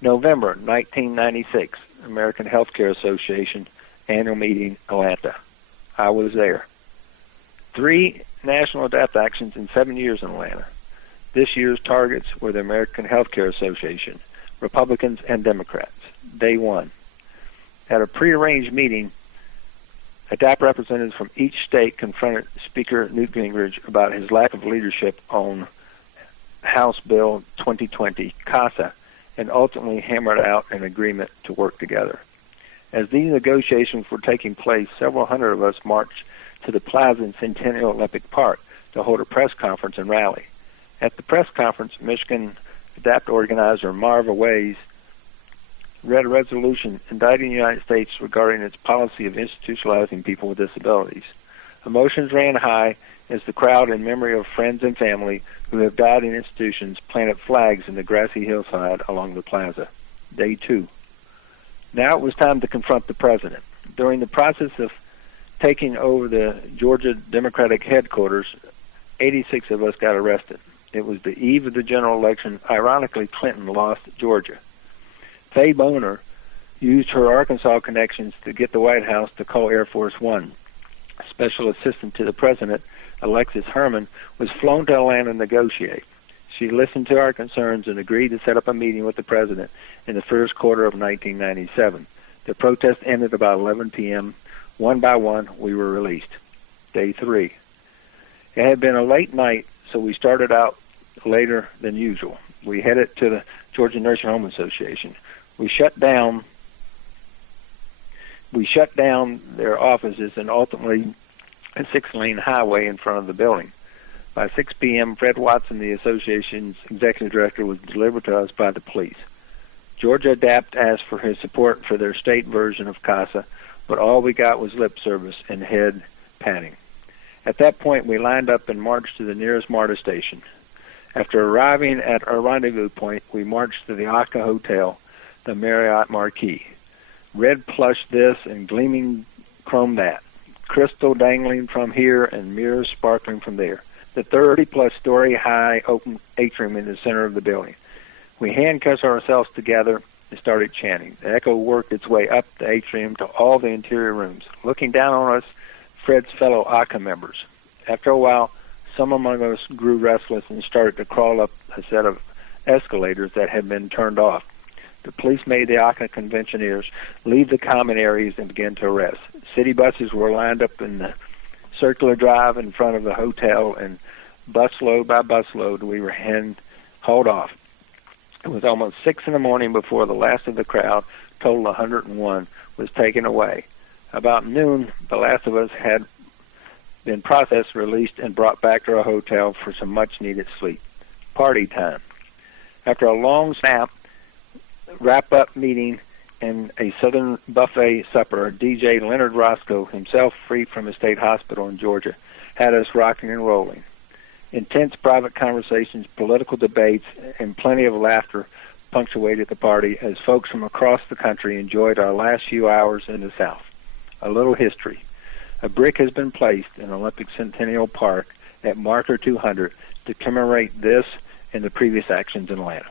November 1996, American Healthcare Association annual meeting, Atlanta. I was there. 3 national adapt actions in 7 years in Atlanta. This year's targets were the American Healthcare Association, Republicans and Democrats. Day 1. At a prearranged meeting, ADAPT representatives from each state confronted Speaker Newt Gingrich about his lack of leadership on House Bill 2020, CASA, and ultimately hammered out an agreement to work together. As these negotiations were taking place, several hundred of us marched to the plaza in Centennial Olympic Park to hold a press conference and rally. At the press conference, Michigan ADAPT organizer Marva Ways read a resolution indicting the United States regarding its policy of institutionalizing people with disabilities. Emotions ran high as the crowd, in memory of friends and family who have died in institutions, planted flags in the grassy hillside along the plaza. Day 2. Now it was time to confront the president. During the process of taking over the Georgia Democratic headquarters, 86 of us got arrested. It was the eve of the general election. Ironically, Clinton lost Georgia. Faye Boner used her Arkansas connections to get the White House to call Air Force One. Special Assistant to the President, Alexis Herman, was flown to Atlanta to negotiate. She listened to our concerns and agreed to set up a meeting with the President in the first quarter of 1997. The protest ended about 11 p.m. One by one, we were released. Day 3. It had been a late night, so we started out later than usual. We headed to the Georgia Nursing Home Association. We shut down their offices and ultimately a 6-lane highway in front of the building. By 6 p.m., Fred Watson, the association's executive director, was delivered to us by the police. Georgia ADAPT asked for his support for their state version of CASA, but all we got was lip service and head patting. At that point, we lined up and marched to the nearest MARTA station. After arriving at our rendezvous point, we marched to the Akka Hotel, the Marriott Marquis. Red plush this and gleaming chrome that. Crystal dangling from here and mirrors sparkling from there. The 30-plus story high open atrium in the center of the building. We handcuffed ourselves together and started chanting. The echo worked its way up the atrium to all the interior rooms. Looking down on us, Fred's fellow ACA members. After a while, some among us grew restless and started to crawl up a set of escalators that had been turned off. The police made the ACA conventioneers leave the common areas and began to arrest. City buses were lined up in the circular drive in front of the hotel, and busload by busload we were hauled off. It was almost 6 in the morning before the last of the crowd, total 101, was taken away. About noon, the last of us had been processed, released, and brought back to our hotel for some much-needed sleep. Party time. After a long nap, wrap-up meeting, and a Southern buffet supper, DJ Leonard Roscoe, himself free from a state hospital in Georgia, had us rocking and rolling. Intense private conversations, political debates, and plenty of laughter punctuated the party as folks from across the country enjoyed our last few hours in the South. A little history. A brick has been placed in Olympic Centennial Park at Marker 200 to commemorate this and the previous actions in Atlanta.